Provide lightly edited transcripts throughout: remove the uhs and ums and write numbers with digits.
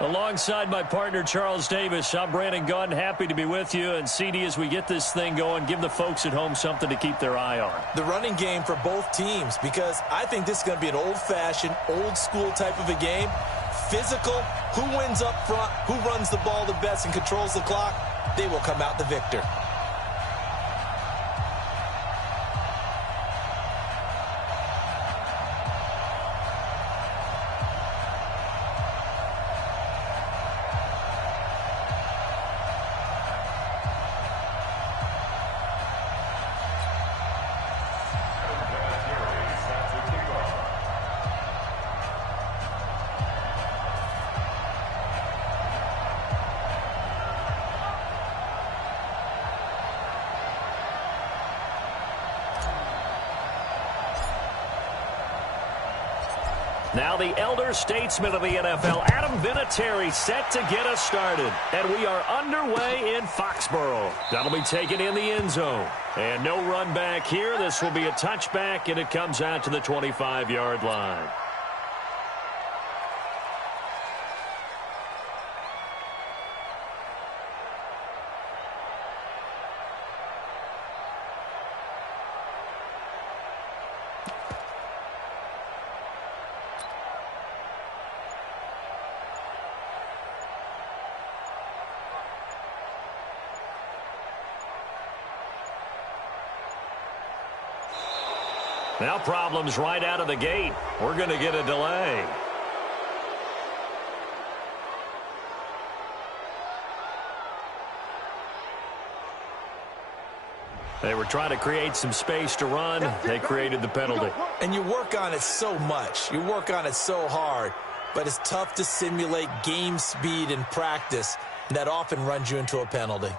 Alongside my partner, Charles Davis, I'm Brandon Gunn. Happy to be with you. And, CD, as we get this thing going, give the folks at home something to keep their eye on. The running game for both teams, because I think this is going to be an old-fashioned, old-school type of a game. Physical, who wins up front, who runs the ball the best and controls the clock, they will come out the victor. Now the elder statesman of the NFL, Adam Vinatieri, set to get us started. And we are underway in Foxborough. That'll be taken in the end zone. And no run back here. This will be a touchback, and it comes out to the 25-yard line. Now problems right out of the gate. We're going to get a delay. They were trying to create some space to run. They created the penalty. And you work on it so much. You work on it so hard. But it's tough to simulate game speed in practice. And that often runs you into a penalty.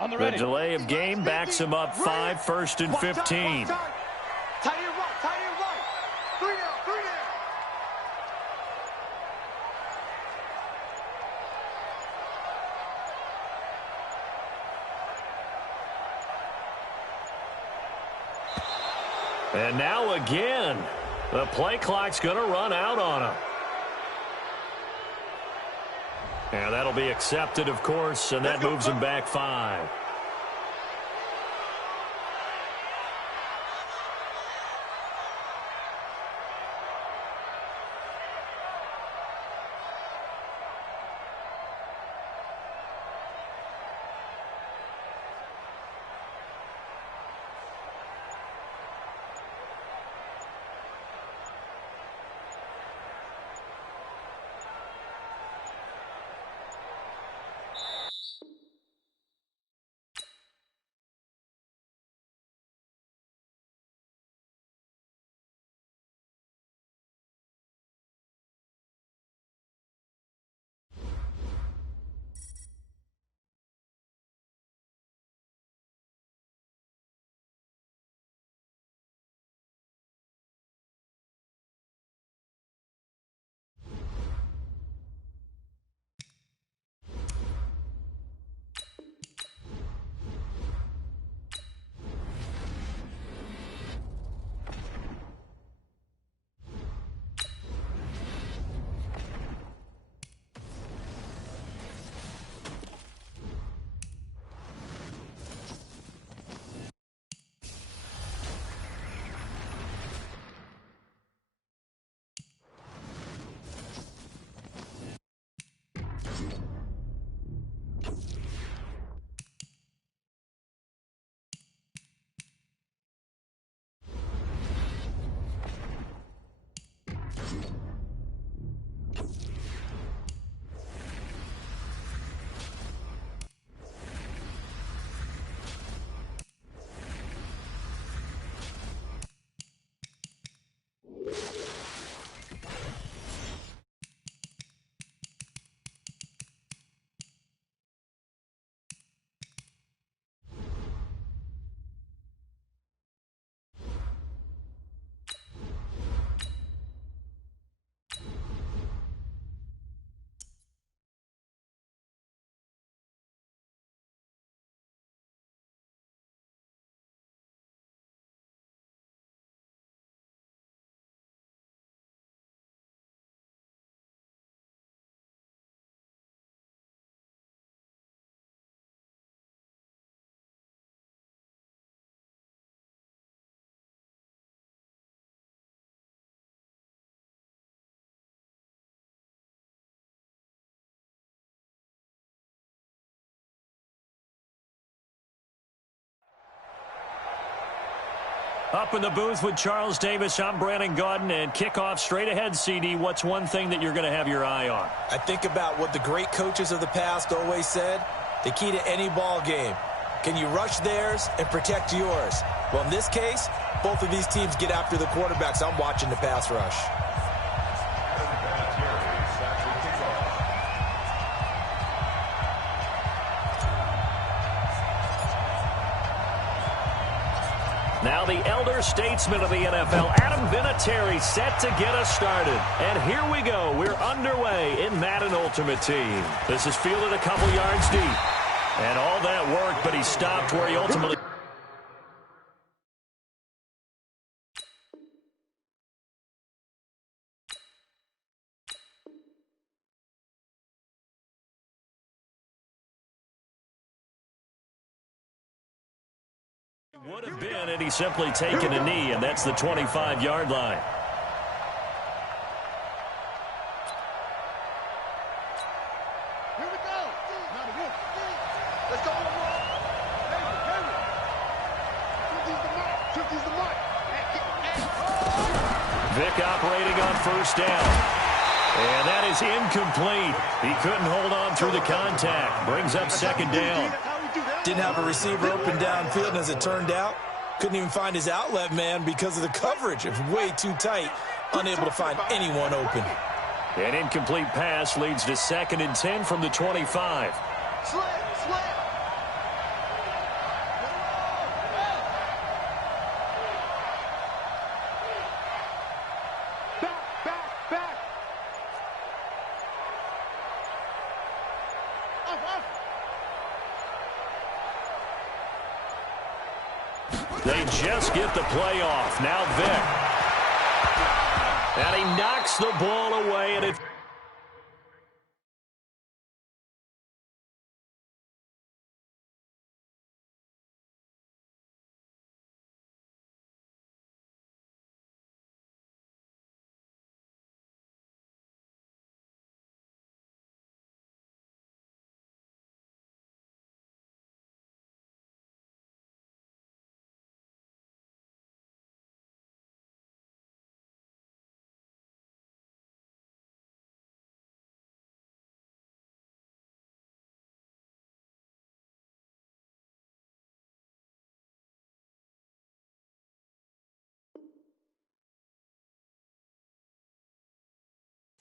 The delay of game backs him up 5, 1st and 15. And now again, the play clock's going to run out on him. And that'll be accepted, of course, and that moves him back 5. Up in the booth with Charles Davis, I'm Brandon Gaudin, and kickoff straight ahead, CD. What's one thing that you're going to have your eye on? I think about what the great coaches of the past always said. The key to any ball game. Can you rush theirs and protect yours? Well, in this case, both of these teams get after the quarterbacks. I'm watching the pass rush. Now the elder statesman of the NFL, Adam Vinatieri, set to get us started. And here we go. We're underway in Madden Ultimate Team. This is fielded a couple yards deep. And all that work, but he stopped where he ultimately... would have been, and he's simply taken a knee, and that's the 25-yard line. Here we go. Let's go. Vick operating on first down. And that is incomplete. He couldn't hold on through the contact. Brings up second down. Didn't have a receiver open downfield, and as it turned out, couldn't even find his outlet man because of the coverage. It was way too tight, unable to find anyone open. An incomplete pass leads to 2nd and 10 from the 25. They just get the play off. Now Vick. And he knocks the ball away, and it...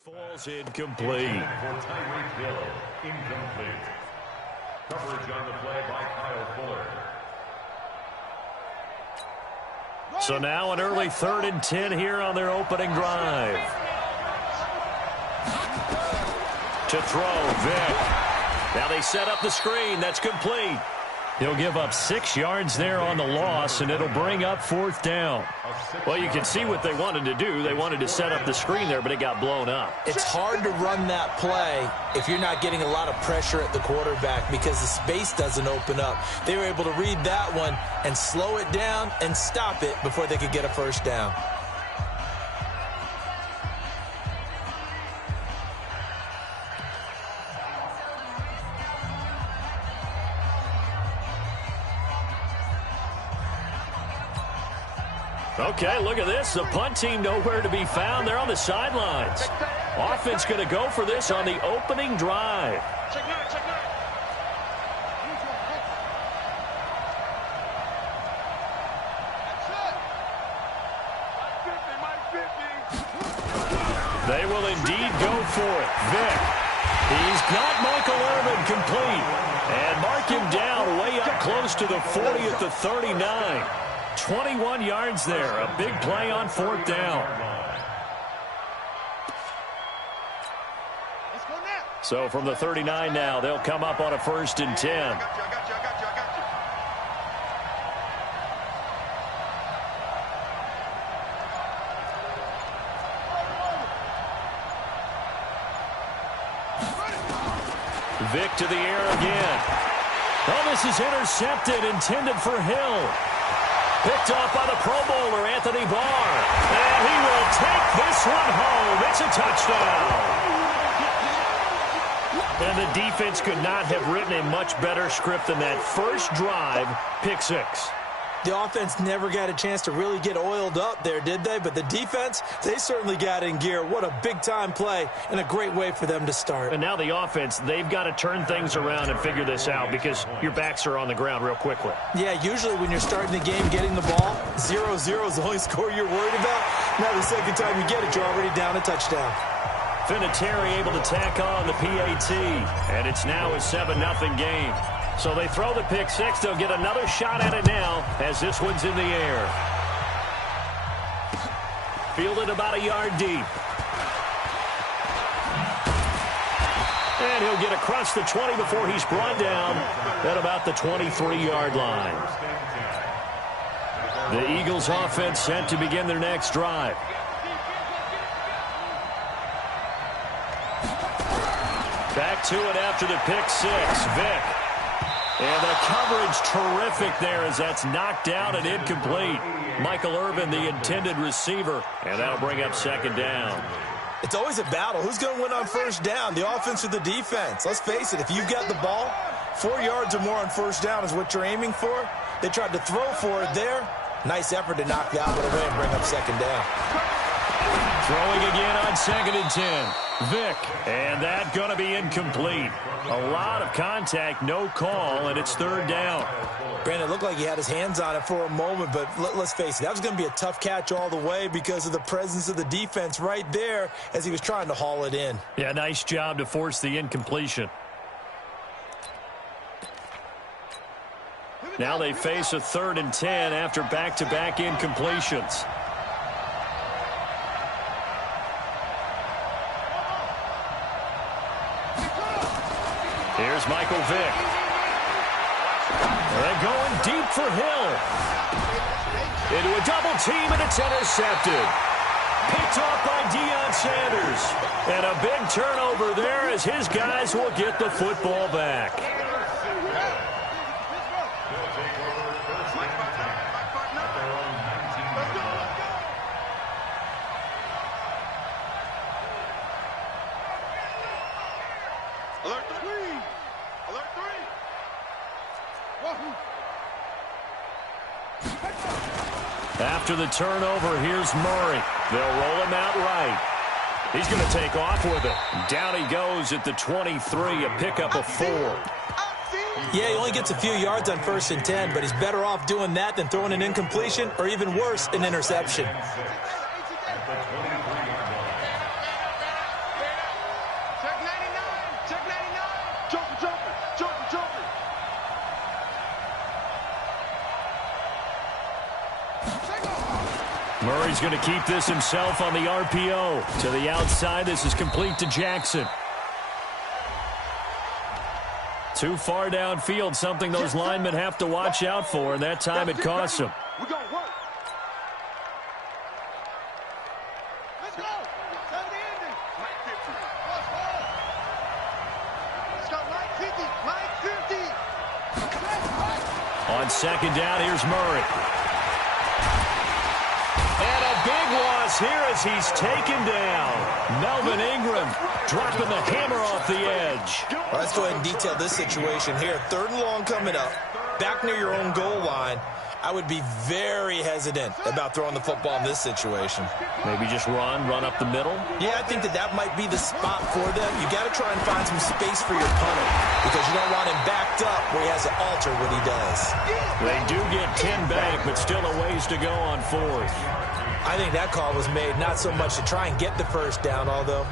falls incomplete. For Tyreek Hill, incomplete. Coverage on the play by Kyle Fuller. So now an early 3rd and 10 here on their opening drive. To throw, Vick. Now they set up the screen. That's complete. He'll give up 6 yards there on the loss, and it'll bring up 4th down. Well, you can see what they wanted to do. They wanted to set up the screen there, but it got blown up. It's hard to run that play if you're not getting a lot of pressure at the quarterback because the space doesn't open up. They were able to read that one and slow it down and stop it before they could get a first down. Okay, look at this. The punt team nowhere to be found. They're on the sidelines. Offense going to go for this on the opening drive. They will indeed go for it. Vick. He's got Michael Irvin complete. And mark him down way up close to the 40 at the 39. 21 yards there. A big play on 4th down. So from the 39 now, they'll come up on a 1st and 10. Vick to the air again. Oh, this is intercepted, intended for Hill. Picked off by the Pro Bowler, Anthony Barr. And he will take this one home. It's a touchdown. And the defense could not have written a much better script than that first drive, pick 6. The offense never got a chance to really get oiled up there, did they? But the defense, they certainly got in gear. What a big-time play and a great way for them to start. And now the offense, they've got to turn things around and figure this out because your backs are on the ground real quickly. Yeah, usually when you're starting the game getting the ball, 0-0 is the only score you're worried about. Now the second time you get it, you're already down a touchdown. Vinatieri able to tack on the PAT, and it's now a 7-0 game. So they throw the pick six. They'll get another shot at it now as this one's in the air. Fielded about a yard deep. And he'll get across the 20 before he's brought down at about the 23-yard line. The Eagles offense set to begin their next drive. Back to it after the pick six. Vick. And the coverage terrific there as that's knocked down and incomplete. Michael Irvin, the intended receiver, and that'll bring up second down. It's always a battle. Who's going to win on first down, the offense or the defense? Let's face it, if you've got the ball, 4 yards or more on first down is what you're aiming for. They tried to throw for it there. Nice effort to knock that one away and bring up second down. Throwing again on 2nd and 10. Vick, and that going to be incomplete. A lot of contact, no call, and it's third down. Brandon, it looked like he had his hands on it for a moment, but let's face it, that was going to be a tough catch all the way because of the presence of the defense right there as he was trying to haul it in. Yeah, nice job to force the incompletion. Now they face a 3rd and 10 after back-to-back incompletions. Here's Michael Vick. They're going deep for Hill. Into a double team, and it's intercepted. Picked off by Deion Sanders. And a big turnover there as his guys will get the football back. After the turnover, here's Murray. They'll roll him out right. He's going to take off with it. Down he goes at the 23, a pickup of 4. Yeah, he only gets a few yards on 1st and 10, but he's better off doing that than throwing an incompletion or even worse, an interception. Murray's going to keep this himself on the RPO. To the outside, this is complete to Jackson. Too far downfield, something those linemen have to watch out for, and that time it costs them. We're going to work. Let's go. Time to end it. Line 50. Let's go. Line 50. Line 50. On 2nd down, here's Murray. And a big loss here as he's taken down. Melvin Ingram dropping the hammer off the edge. Well, let's go ahead and detail this situation here. 3rd and long coming up. Back near your own goal line. I would be very hesitant about throwing the football in this situation. Maybe just run up the middle? Yeah, I think that might be the spot for them. You got to try and find some space for your punter because you don't want him backed up where he has to alter what he does. They do get 10 back, but still a ways to go on 4th. I think that call was made not so much to try and get the first down, although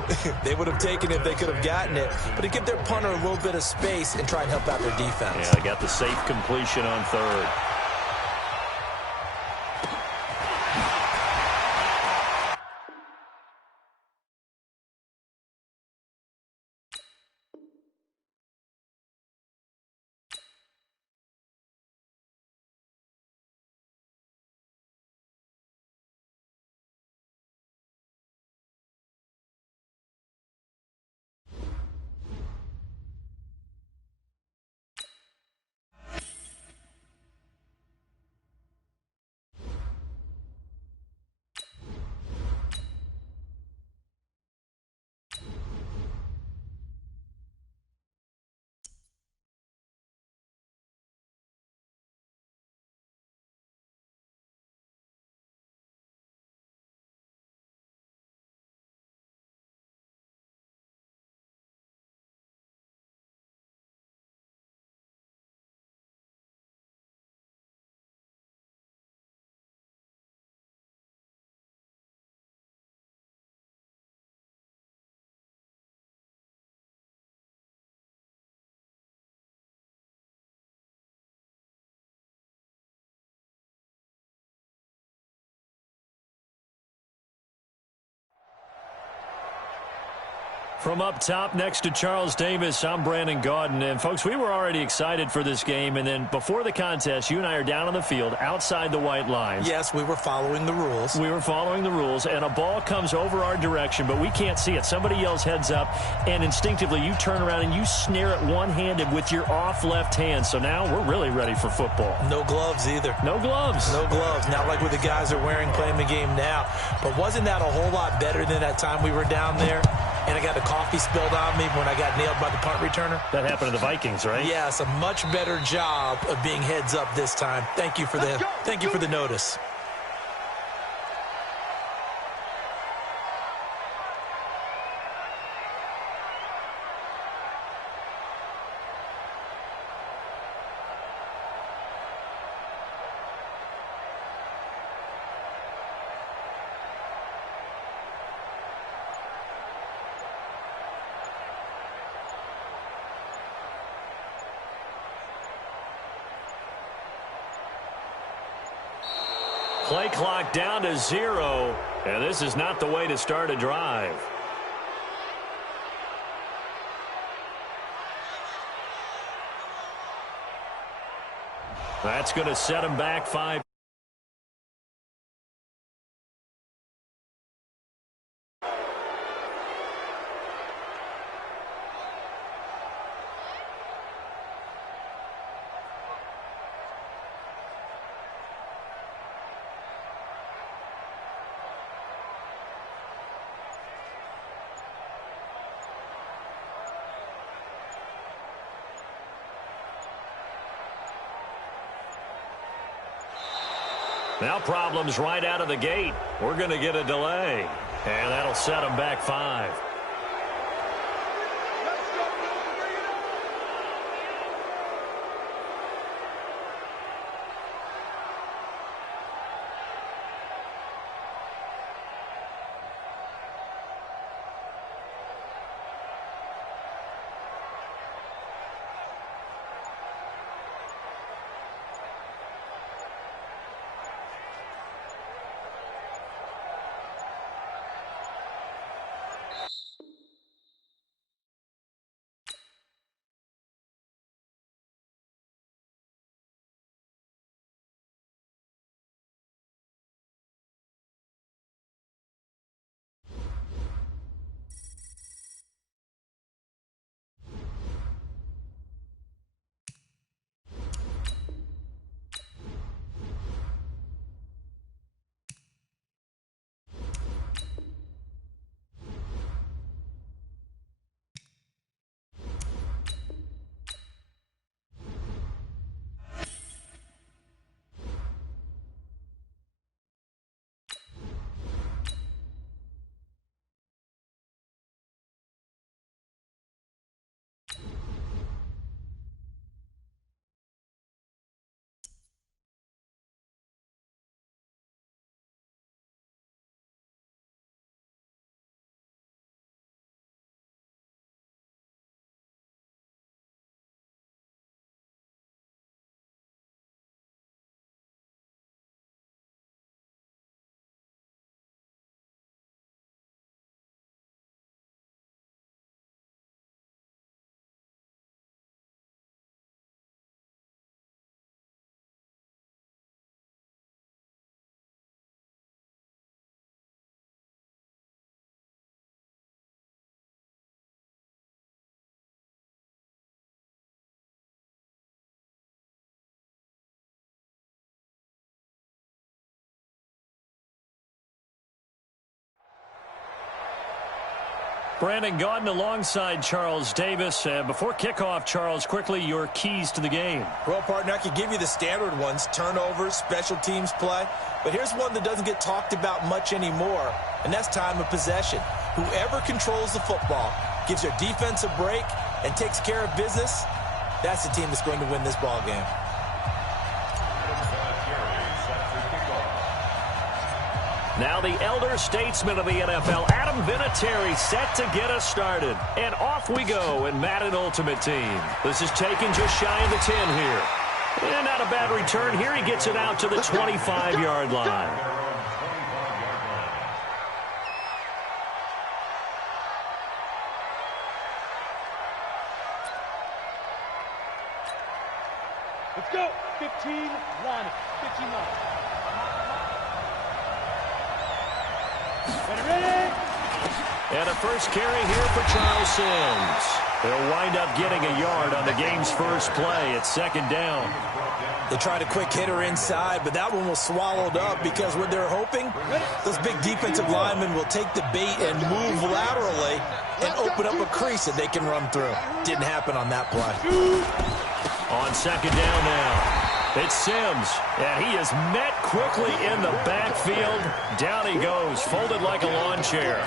they would have taken it if they could have gotten it, but to give their punter a little bit of space and try and help out their defense. Yeah, they got the safe completion on 3rd. From up top next to Charles Davis, I'm Brandon Gaudin. And, folks, we were already excited for this game. And then before the contest, you and I are down on the field outside the white lines. Yes, we were following the rules. We were following the rules, and a ball comes over our direction, but we can't see it. Somebody yells heads up, and instinctively you turn around and you snare it one-handed with your off left hand. So now we're really ready for football. No gloves either. No gloves. No gloves. Not like what the guys are wearing playing the game now. But wasn't that a whole lot better than that time we were down there? And I got the coffee spilled on me when I got nailed by the punt returner. That happened to the Vikings, right? Yes, a much better job of being heads up this time. Thank you for the notice. Play clock down to 0, and this is not the way to start a drive. That's going to set them back 5. Now problems right out of the gate. We're going to get a delay, and that'll set them back 5. Brandon Gaudin alongside Charles Davis. Before kickoff, Charles, quickly your keys to the game. Well, partner, I could give you the standard ones, turnovers, special teams play. But here's one that doesn't get talked about much anymore, and that's time of possession. Whoever controls the football, gives their defense a break, and takes care of business, that's the team that's going to win this ball game. Now the elder statesman of the NFL, Adam Vinatieri, set to get us started. And off we go in Madden Ultimate Team. This is taken just shy of the 10 here. And not a bad return here. He gets it out to the 25-yard line. Let's go. 15-1. 15-1. Ready? And a first carry here for Charles Sims. They'll wind up getting a yard on the game's first play. It's second down. They tried a quick hitter inside, but that one was swallowed up because what they're hoping, those big defensive linemen will take the bait and move laterally and open up a crease that they can run through. Didn't happen on that play. On second down now. It's Sims, and he is met quickly in the backfield. Down he goes, folded like a lawn chair.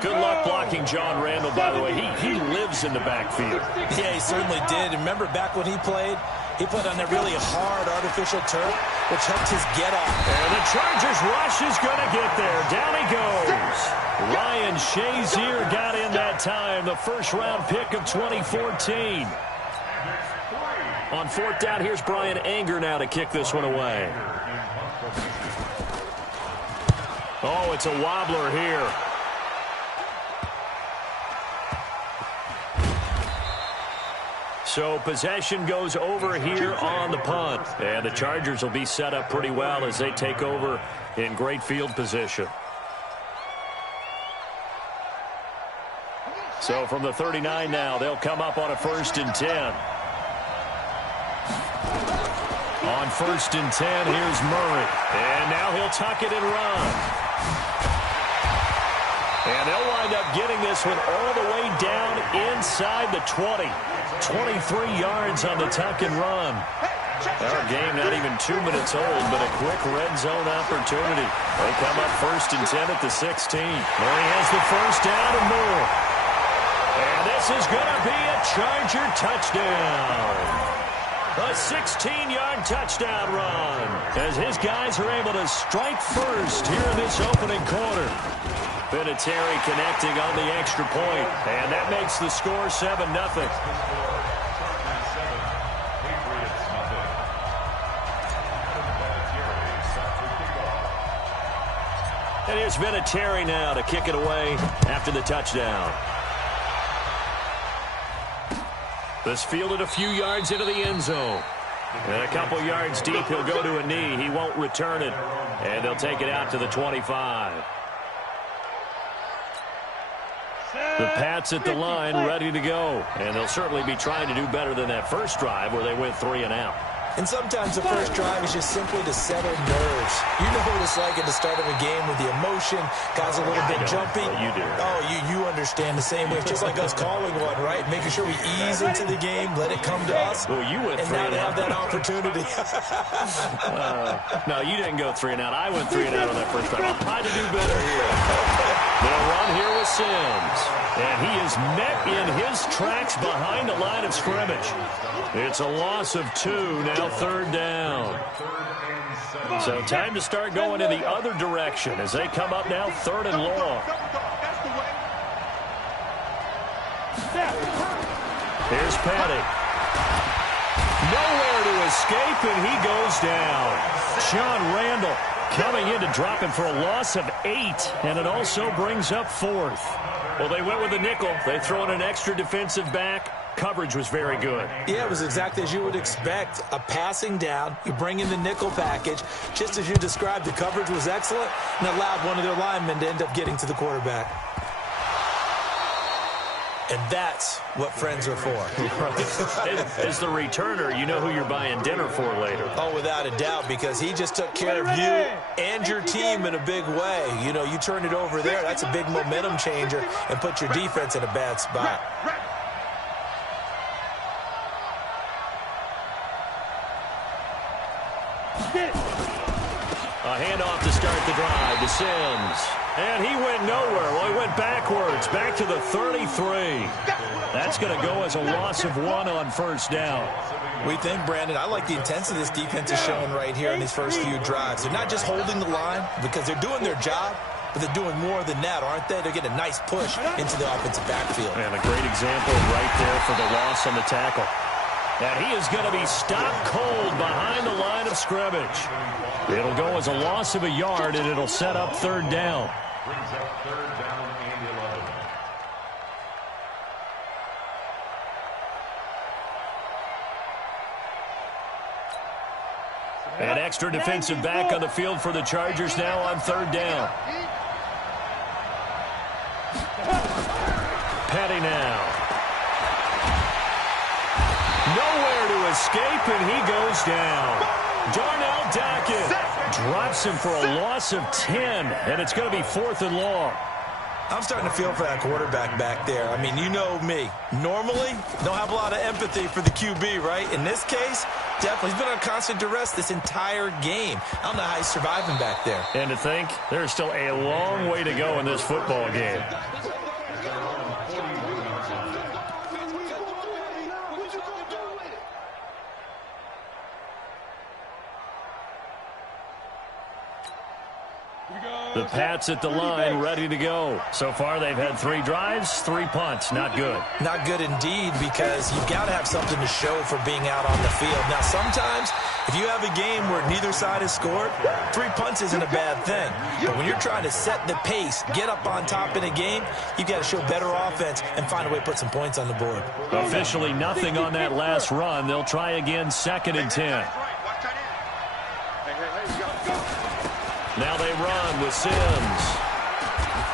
Good luck blocking John Randall, by the way. He lives in the backfield. Yeah, he certainly did. Remember back when he played on that really hard artificial turf, which helped his get off. And the Chargers rush is going to get there. Down he goes. Ryan Shazier got in that time, the first-round pick of 2014. On fourth down, here's Brian Anger now to kick this one away. Oh, it's a wobbler here. So possession goes over here on the punt. And the Chargers will be set up pretty well as they take over in great field position. So from the 39 now, they'll come up on a 1st and 10. On 1st and 10, here's Murray. And now he'll tuck it and run. And they'll wind up getting this one all the way down inside the 20. 23 yards on the tuck and run. Our game not even 2 minutes old, but a quick red zone opportunity. They come up 1st and 10 at the 16. Murray has the first down and more. And this is going to be a Charger touchdown. A 16-yard touchdown run as his guys are able to strike first here in this opening quarter. Vinatieri connecting on the extra point, and that makes the score 7-0. And here's Vinatieri now to kick it away after the touchdown. This fielded a few yards into the end zone. And a couple yards deep, he'll go to a knee. He won't return it. And they'll take it out to the 25. The Pats at the line ready to go. And they'll certainly be trying to do better than that first drive where they went 3 and out. And sometimes the first drive is just simply to settle nerves. You know what it's like at the start of a game with the emotion. Guys a little bit jumpy. You do. Oh, you understand the same way. It's just like us calling one, right? Making sure we ease into the game, let it come to us. Well, you went 3 and and now out. to have that opportunity. No, you didn't go 3 and out. I went 3 and out on that first drive. I'll try to do better here. They'll run here with Sims. And he is met in his tracks behind the line of scrimmage. It's a loss of 2, now 3rd down. So time to start going in the other direction as they come up now 3rd and long. Here's Petty. Nowhere to escape, and he goes down. John Randall coming in to drop him for a loss of 8, and it also brings up 4th. Well, they went with a nickel. They throw in an extra defensive back. Coverage was very good. Yeah, it was exactly as you would expect. A passing down. You bring in the nickel package. Just as you described, the coverage was excellent and allowed one of their linemen to end up getting to the quarterback. And that's what friends are for. As the returner, you know who you're buying dinner for later. Oh, without a doubt, because he just took care of you and your team in a big way. You know, you turn it over there, that's a big momentum changer and put your defense in a bad spot. A handoff to start the drive to Sims. And he went nowhere. Well, he went backwards, back to the 33. That's going to go as a loss of 1 on 1st down. We think, Brandon, I like the intensity this defense is showing right here in these first few drives. They're not just holding the line because they're doing their job, but they're doing more than that, aren't they? They're getting a nice push into the offensive backfield. And a great example right there for the loss on the tackle. And he is going to be stopped cold behind the line of scrimmage. It'll go as a loss of a yard, and it'll set up 3rd down. Brings up 3rd down and 11. An extra defensive back on the field for the Chargers now on third down. Petty now. Nowhere to escape, and he goes down. Darnell Dockett drops him for a loss of 10, and it's going to be 4th and long. I'm starting to feel for that quarterback back there. I mean, you know me. Normally, don't have a lot of empathy for the QB, right? In this case, definitely. He's been on constant duress this entire game. I don't know how he's surviving back there. And to think, there's still a long way to go in this football game. The Pats at the line, ready to go. So far, they've had 3 drives, 3 punts. Not good. Not good indeed, because you've got to have something to show for being out on the field. Now, sometimes, if you have a game where neither side has scored, 3 punts isn't a bad thing. But when you're trying to set the pace, get up on top in a game, you've got to show better offense and find a way to put some points on the board. Officially nothing on that last run. They'll try again, 2nd and 10. Now they run with Sims.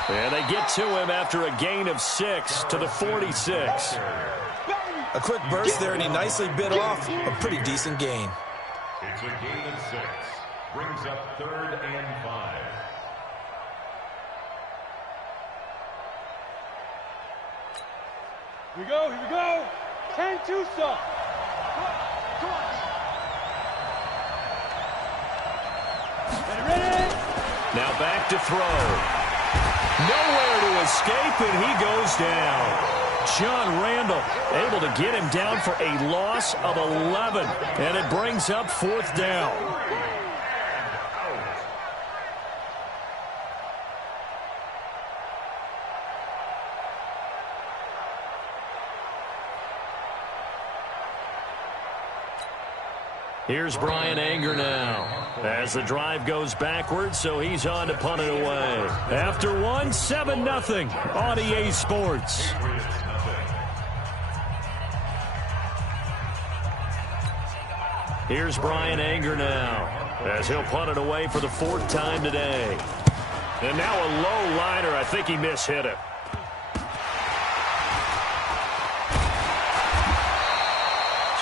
And they get to him after a gain of 6 to the 46. A quick burst there, and he nicely bit off a pretty decent gain. It's a gain of 6. Brings up 3rd and 5. Here we go. 10-2 stop. Come on. Ready? Now back to throw. Nowhere to escape, and he goes down. John Randall able to get him down for a loss of 11, and it brings up 4th down. Here's Brian Anger now as the drive goes backwards, so he's on to punt it away. After 1, 7-0 on EA Sports. Here's Brian Anger now as he'll punt it away for the 4th time today. And now a low liner. I think he mishit it.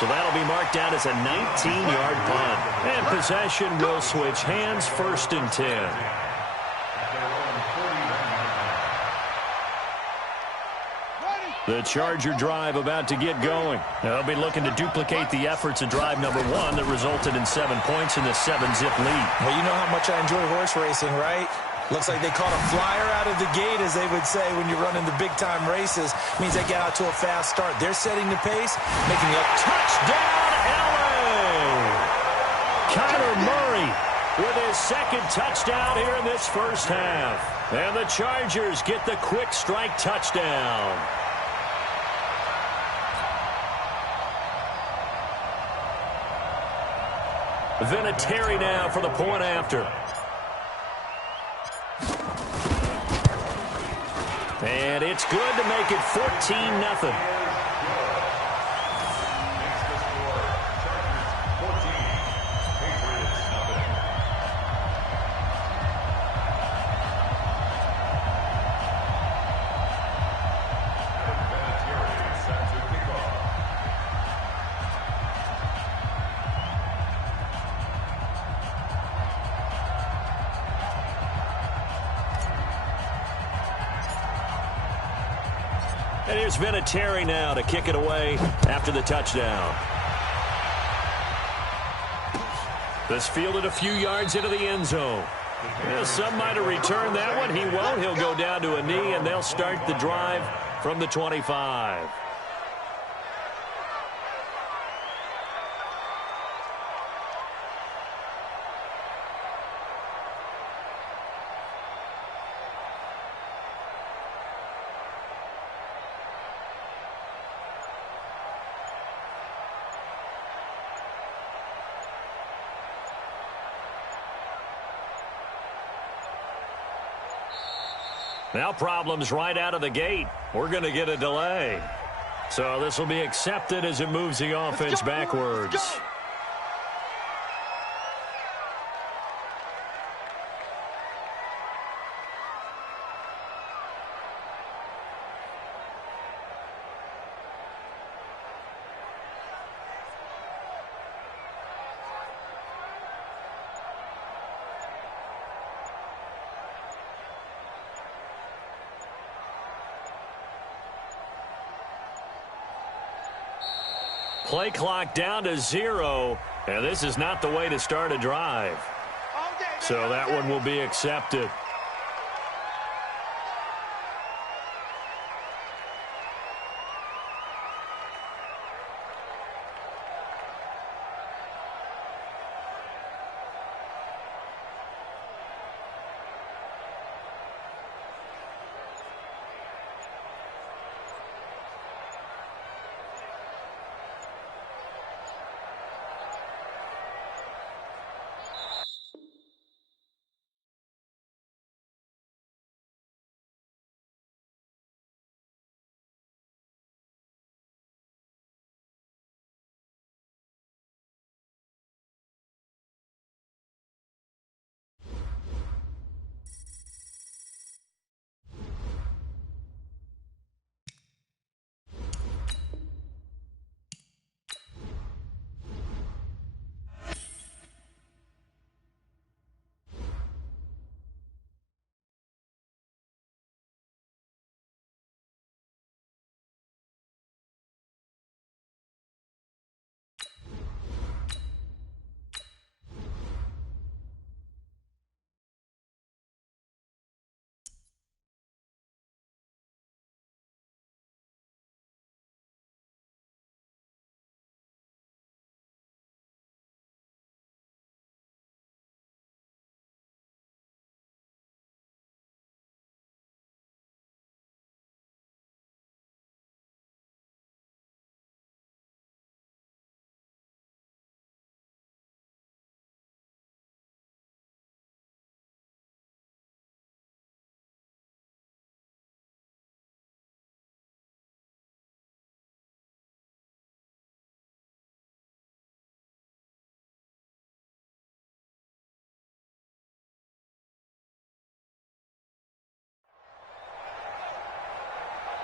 So that'll be marked down as a 19-yard punt. And possession will switch hands, 1st and 10. The Charger drive about to get going. They'll be looking to duplicate the efforts of drive number 1 that resulted in 7 points in the 7-zip lead. Well, you know how much I enjoy horse racing, right? Looks like they caught a flyer out of the gate, as they would say when you're running the big-time races. Means they get out to a fast start. They're setting the pace, making a touchdown, LA! Kyler Murray with his 2nd touchdown here in this first half. And the Chargers get the quick strike touchdown. Vinatieri now for the point after. And it's good to make it 14-0. And here's Vinatieri now to kick it away after the touchdown. This fielded a few yards into the end zone. Yeah, some might have returned that one. He won't. He'll go down to a knee, and they'll start the drive from the 25. Now problems right out of the gate. We're going to get a delay. So this will be accepted as it moves the offense backwards. Play clock down to 0, and this is not the way to start a drive. So that one will be accepted.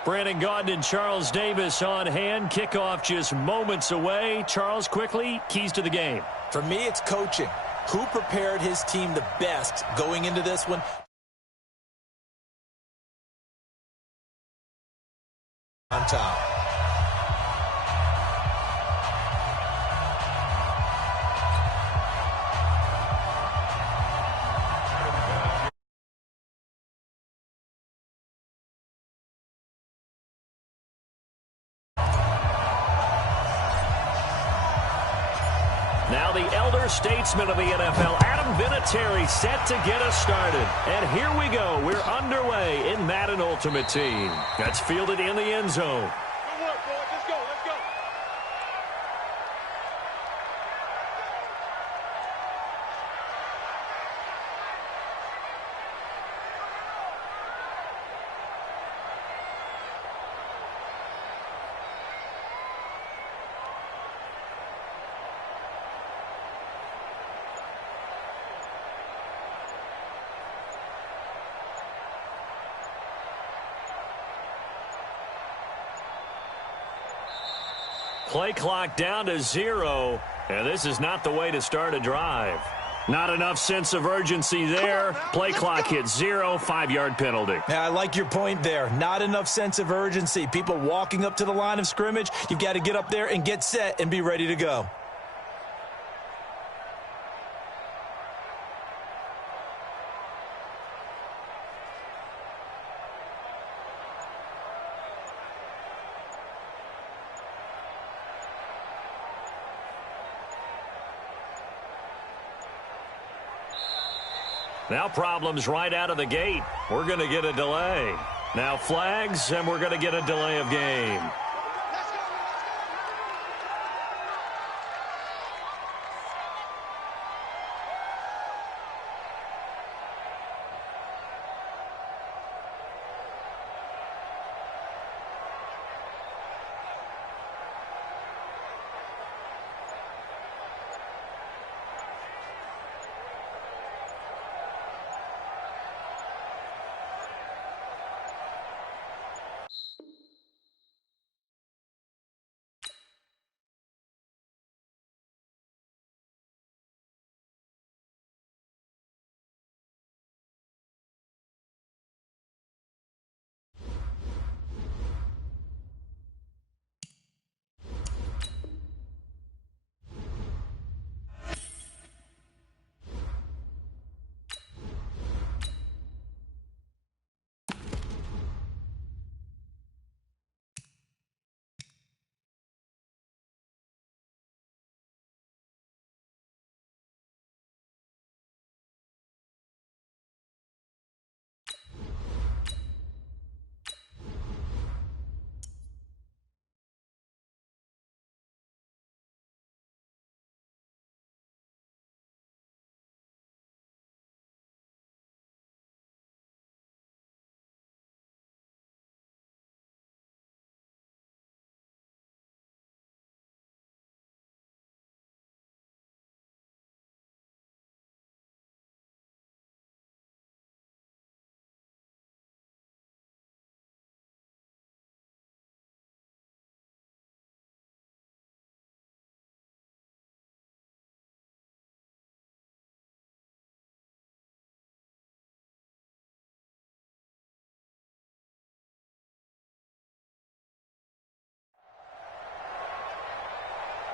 Brandon Gaudin and Charles Davis on hand. Kickoff just moments away. Charles, quickly, keys to the game. For me, it's coaching. Who prepared his team the best going into this one? On top. Now the elder statesman of the NFL, Adam Vinatieri, set to get us started. And here we go. We're underway in Madden Ultimate Team. That's fielded in the end zone. Good work, boys. Let's go. Let's go. Play clock down to 0, and this is not the way to start a drive. Not enough sense of urgency there. Play clock hits 0, 5-yard penalty. Yeah, I like your point there. Not enough sense of urgency. People walking up to the line of scrimmage, you've got to get up there and get set and be ready to go. Now problems right out of the gate. We're going to get a delay. Now flags, and we're going to get a delay of game.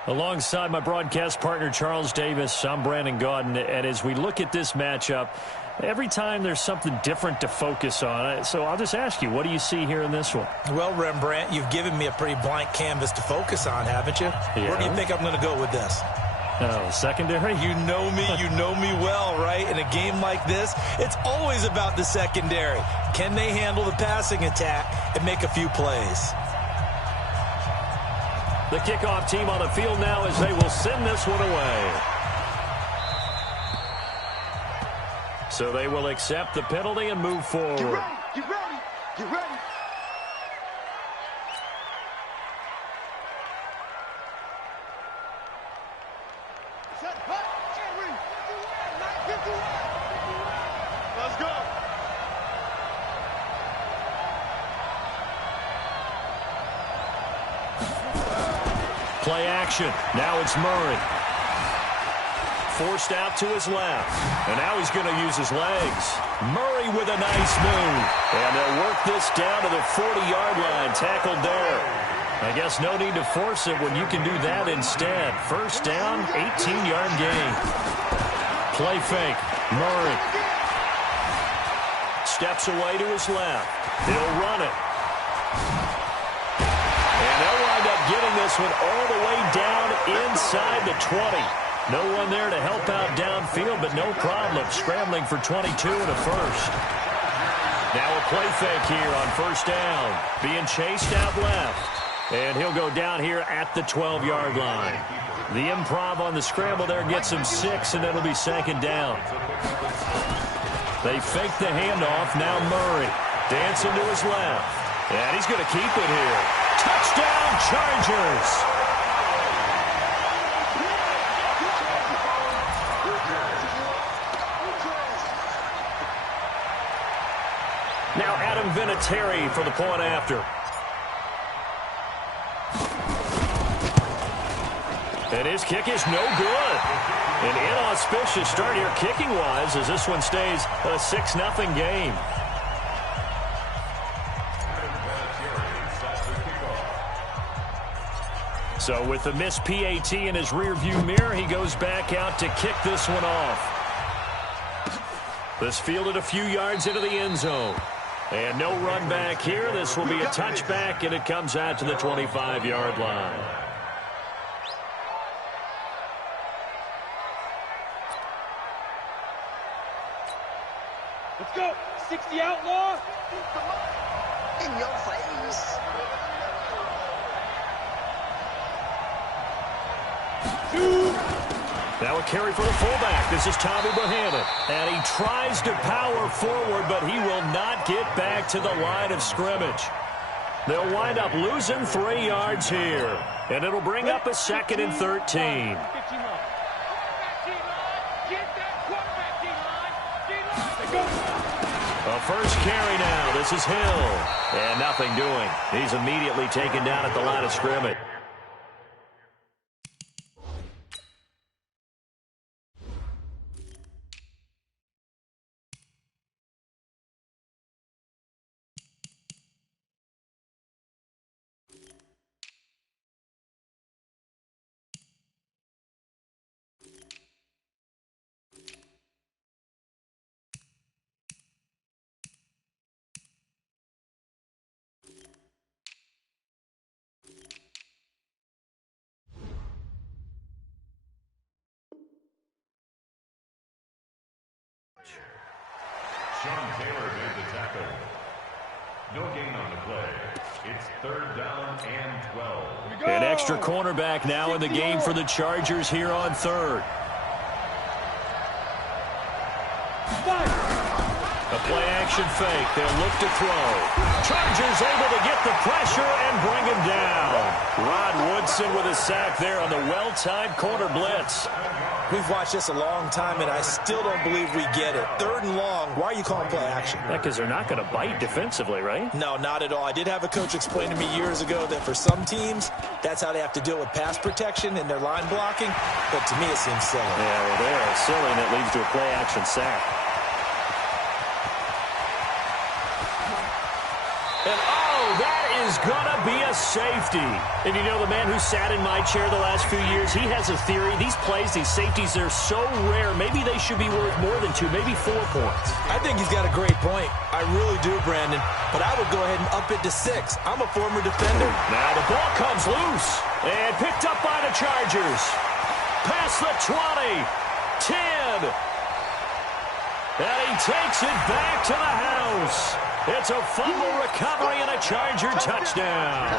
Alongside my broadcast partner, Charles Davis, I'm Brandon Gaudin. And as we look at this matchup, every time there's something different to focus on. So I'll just ask you, what do you see here in this one? Well, Rembrandt, you've given me a pretty blank canvas to focus on, haven't you? Yeah. Where do you think I'm going to go with this? Oh, secondary? You know me well, right? In a game like this, it's always about the secondary. Can they handle the passing attack and make a few plays? The kickoff team on the field now as they will send this one away. So they will accept the penalty and move forward. Get ready, get ready, get ready. Let's go. Play action. Now it's Murray. Forced out to his left. And now he's going to use his legs. Murray with a nice move. And they'll work this down to the 40-yard line. Tackled there. I guess no need to force it when you can do that instead. First down, 18-yard gain. Play fake. Murray. Steps away to his left. He'll run it. And they'll wind up getting this one all the way down inside the 20. No one there to help out downfield, but no problem. Scrambling for 22 and a first. Now a play fake here on first down. Being chased out left. And he'll go down here at the 12-yard line. The improv on the scramble there gets him 6, and it'll be second down. They fake the handoff. Now Murray dancing to his left. And he's going to keep it here. Touchdown, Chargers! Now Adam Vinatieri for the point after. And his kick is no good. An inauspicious start here kicking-wise as this one stays a 6-0 game. So with the missed PAT in his rearview mirror, he goes back out to kick this one off. This fielded a few yards into the end zone. And no run back here. This will be a touchback, and it comes out to the 25-yard line. Let's go. 60 outlaw. In your face. Now a carry for the fullback. This is Tommy Bohannon. And he tries to power forward, but he will not get back to the line of scrimmage. They'll wind up losing 3 yards here. And it'll bring up a 2nd and 13. A first carry now. This is Hill. And nothing doing. He's immediately taken down at the line of scrimmage. Sean Taylor made the tackle. No gain on the play. It's 3rd down and 12. An extra cornerback now in the game for the Chargers here on 3rd. A play-action fake. They'll look to throw. Chargers able to get the pressure and bring him down. Rod Woodson with a sack there on the well-timed corner blitz. We've watched this a long time, and I still don't believe we get it. 3rd and long. Why are you calling play action? Yeah, because they're not going to bite defensively, right? No, not at all. I did have a coach explain to me years ago that for some teams, that's how they have to deal with pass protection and their line blocking. But to me, it seems silly. Yeah, well, they are silly, and it leads to a play-action sack. And, oh, that is going to be a safety. And you know, the man who sat in my chair the last few years, he has a theory. These plays, these safeties, they're so rare. Maybe they should be worth more than 2, maybe 4 points. I think he's got a great point. I really do, Brandon. But I would go ahead and up it to 6. I'm a former defender. Now the ball comes loose and picked up by the Chargers. Past the 20, 10. And he takes it back to the house. It's a fumble recovery and a Charger touchdown.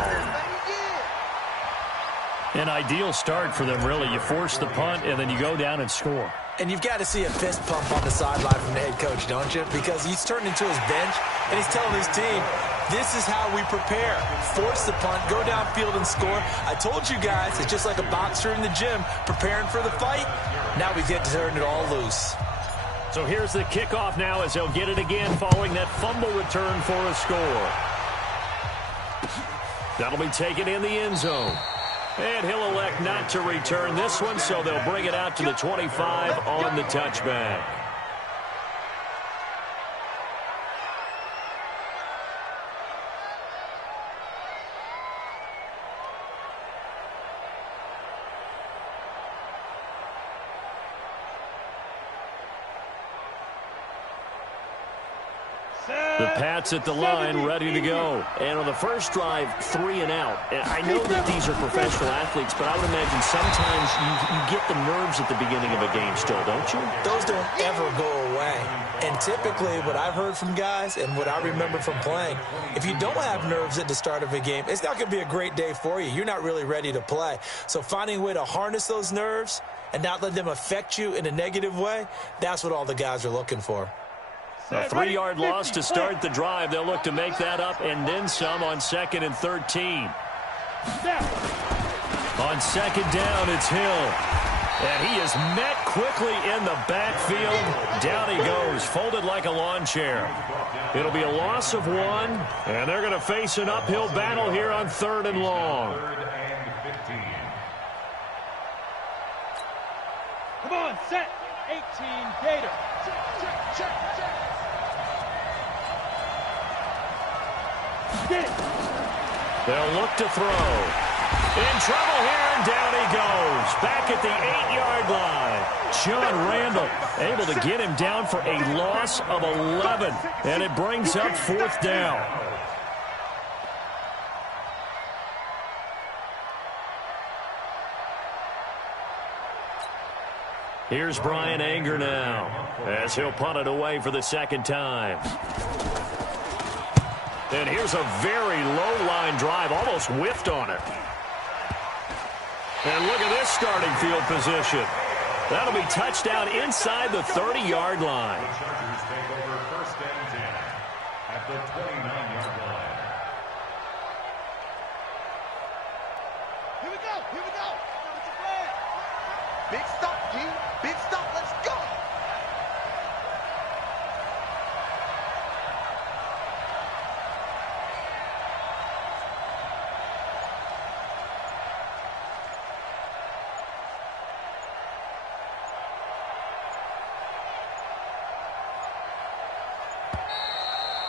An ideal start for them, really. You force the punt, and then you go down and score. And you've got to see a fist pump on the sideline from the head coach, don't you? Because he's turned into his bench, and he's telling his team, this is how we prepare. Force the punt, go downfield and score. I told you guys, it's just like a boxer in the gym preparing for the fight. Now we get to turn it all loose. So here's the kickoff now as they'll get it again following that fumble return for a score. That'll be taken in the end zone. And he'll elect not to return this one, so they'll bring it out to the 25 on the touchback. The Pats at the line, ready to go. And on the first drive, 3 and out. And I know that these are professional athletes, but I would imagine sometimes you get the nerves at the beginning of a game still, don't you? Those don't ever go away. And typically what I've heard from guys and what I remember from playing, if you don't have nerves at the start of a game, it's not going to be a great day for you. You're not really ready to play. So finding a way to harness those nerves and not let them affect you in a negative way, that's what all the guys are looking for. A 3-yard loss to start the drive. They'll look to make that up and then some on 2nd and 13. On 2nd down, it's Hill. And he is met quickly in the backfield. Down he goes, folded like a lawn chair. It'll be a loss of 1, and they're going to face an uphill battle here on 3rd and long. Come on, set. 18, Gator. Check. They'll look to throw. In trouble here, and down he goes. Back at the 8-yard line. John Randall able to get him down for a loss of 11. And it brings up 4th down. Here's Brian Anger now as he'll punt it away for the 2nd time. And here's a very low-line drive, almost whiffed on it. And look at this starting field position. That'll be touchdown inside the 30-yard line. The Chargers take over 1st and 10 at the 29-yard line. Here we go. Big stop, G. Big stop. Let's go.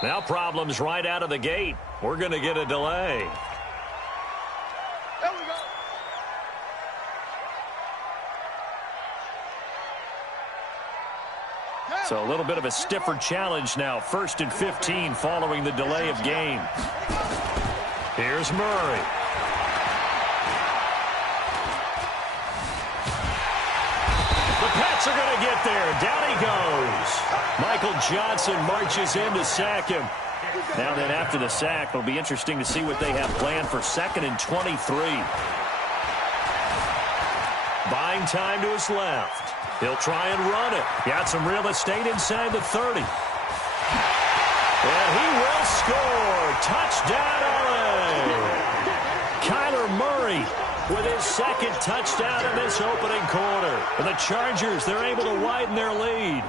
Now problems right out of the gate. We're going to get a delay. There we go. So a little bit of a stiffer challenge now. 1st and 15 following the delay of game. Here's Murray. The Pats are going to get there. Down he goes. Michael Johnson marches in to sack him. Now then, after the sack, it'll be interesting to see what they have planned for 2nd and 23. Buying time to his left. He'll try and run it. Got some real estate inside the 30. And he will score. Touchdown, LA. Kyler Murray with his 2nd touchdown in this opening quarter. And the Chargers, they're able to widen their lead.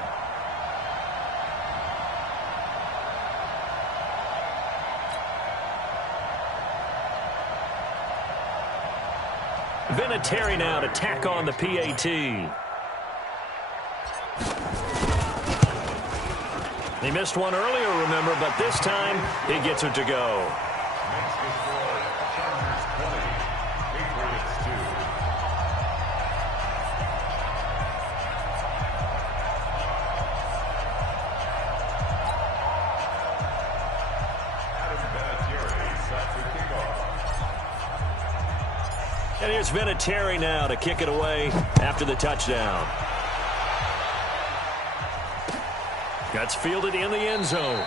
Vinatieri now to tack on the PAT. He missed one earlier, remember, but this time he gets it to go. Next is score, Chargers 20, Patriots 2. Adam Vinatieri set to kickoff. And here's Vinatieri now to kick it away after the touchdown. That's fielded in the end zone.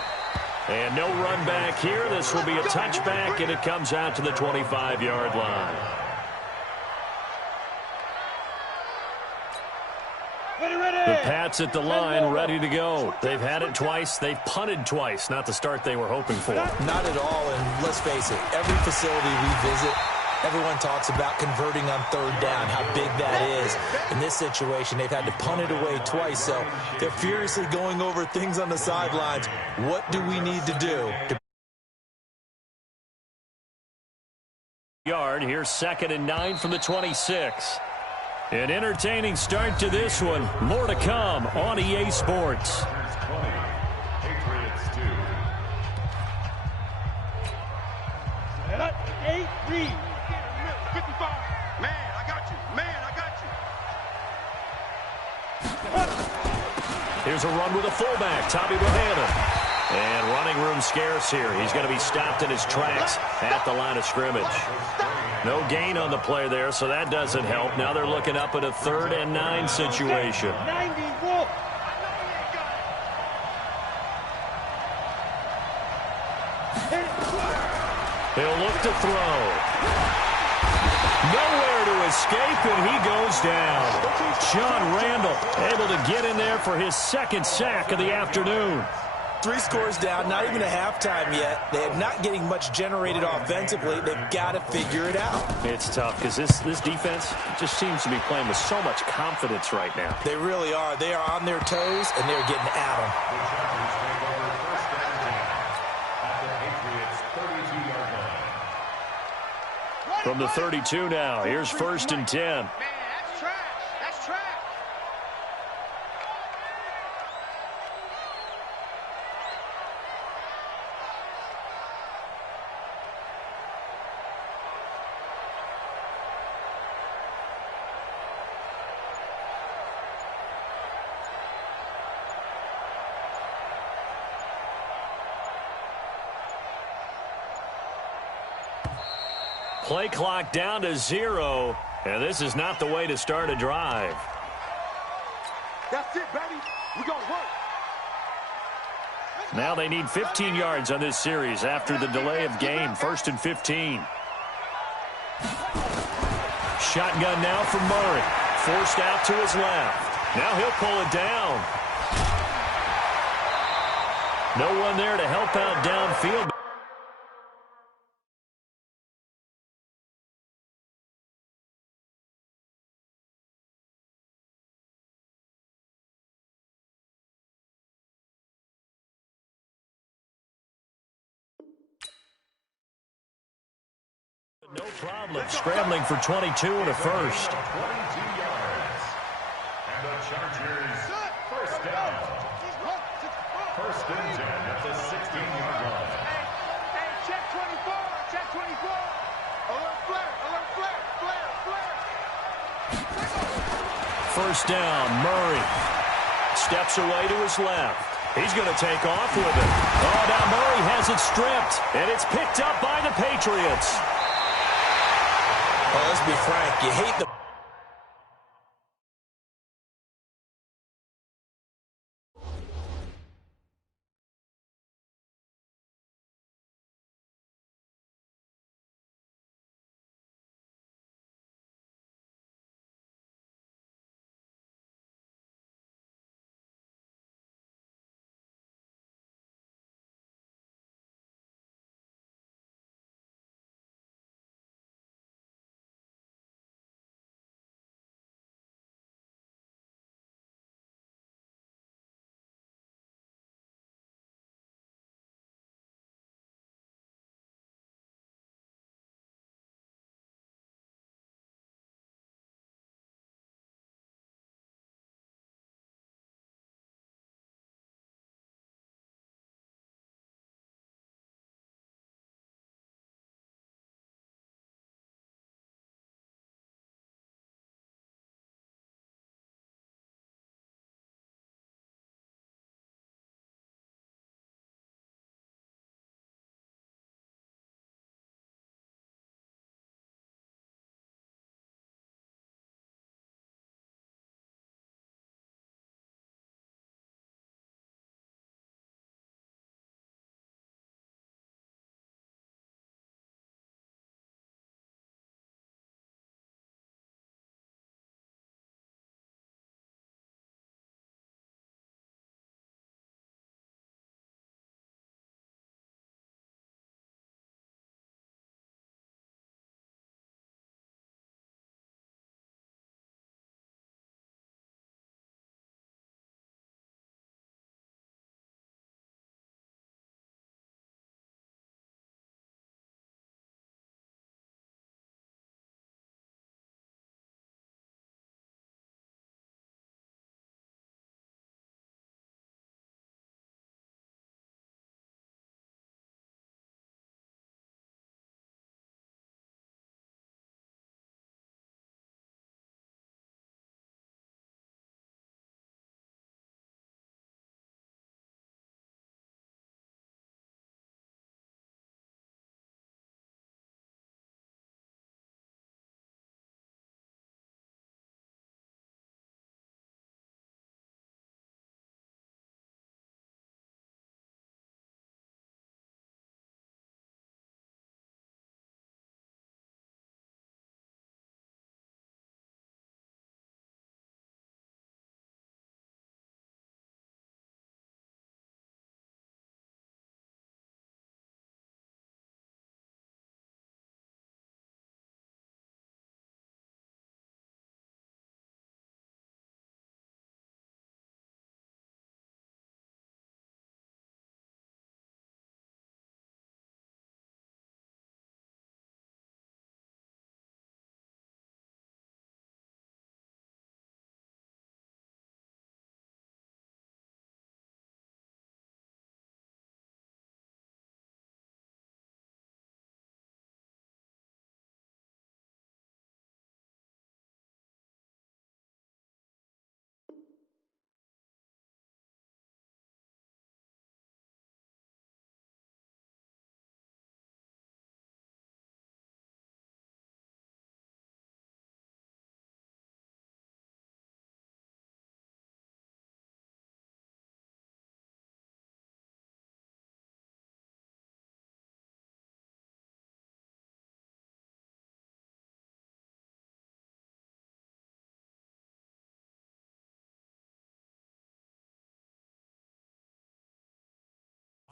And no run back here. This will be a touchback, and it comes out to the 25-yard line. The Pats at the line, ready to go. They've had it twice. They've punted twice. Not the start they were hoping for. Not at all, and let's face it, every facility we visit, everyone talks about converting on third down, how big that is. In this situation, they've had to punt it away twice, so they're furiously going over things on the sidelines. What do we need to do? Here's 2nd and 9 from the 26. An entertaining start to this one. More to come on EA Sports. 20, Patriots 2. 8-3. 55. Man, I got you. Man, I got you. Here's a run with a fullback, Tommy Bohannon. And running room scarce here. He's going to be stopped in his tracks at the line of scrimmage. No gain on the play there, so that doesn't help. Now they're looking up at a 3rd and 9 situation. 90 Wolf. He'll look to throw. Nowhere to escape, and he goes down. John Randall able to get in there for his 2nd sack of the afternoon. 3 scores down, not even a halftime yet. They're not getting much generated offensively. They've got to figure it out. It's tough because this defense just seems to be playing with so much confidence right now. They really are. They are on their toes, and they're getting at them. The Chargers take over 1st and 10 at the Patriots' 32-yard line. From the 32 now, here's 1st and 10. Man, that's trash. That's trash. Play clock down to 0, and this is not the way to start a drive. That's it, baby. We gonna work. Now they need 15 yards on this series after the delay of game. 1st and 15. Shotgun now from Murray. Forced out to his left. Now he'll pull it down. No one there to help out downfield. No problem. Scrambling for 22 and a 1st. 22 yards. And the Chargers, 1st down. 1st and 10 at the 16-yard line. Hey, check 24. Check 24. Alert flare. Alert flare. Flare. Flare. 1st down, Murray. Steps away to his left. He's going to take off with it. Oh, now Murray has it stripped, and it's picked up by the Patriots. Well, let's be frank. You hate the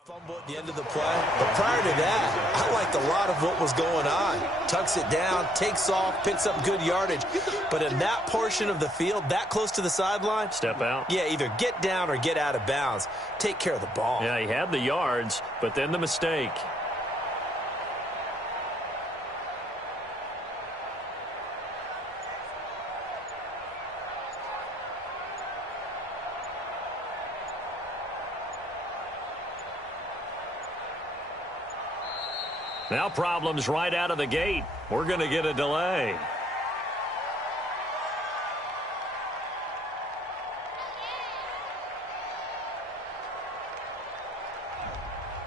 Fumble at the end of the play. But prior to that, I liked a lot of what was going on. Tucks it down, takes off, picks up good yardage. But in that portion of the field, that close to the sideline, step out. Yeah, either get down or get out of bounds. Take care of the ball. Yeah, he had the yards, but then the mistake. Now problems right out of the gate. We're going to get a delay.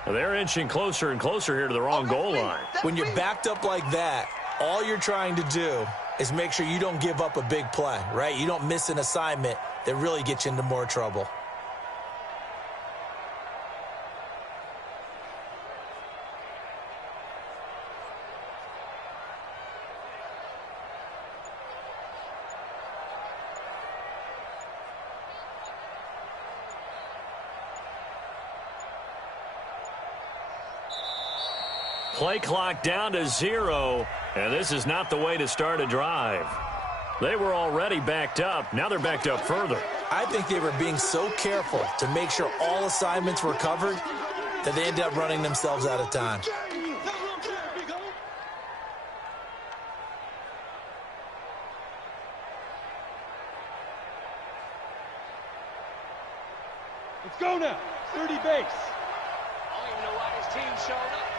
They're inching closer and closer here to the wrong goal line. When you're backed up like that, all you're trying to do is make sure you don't give up a big play, right? You don't miss an assignment that really gets you into more trouble. Play clock down to 0, and this is not the way to start a drive. They were already backed up. Now they're backed up further. I think they were being so careful to make sure all assignments were covered that they ended up running themselves out of time. Let's go now. 30 base. I don't even know why this team showed up.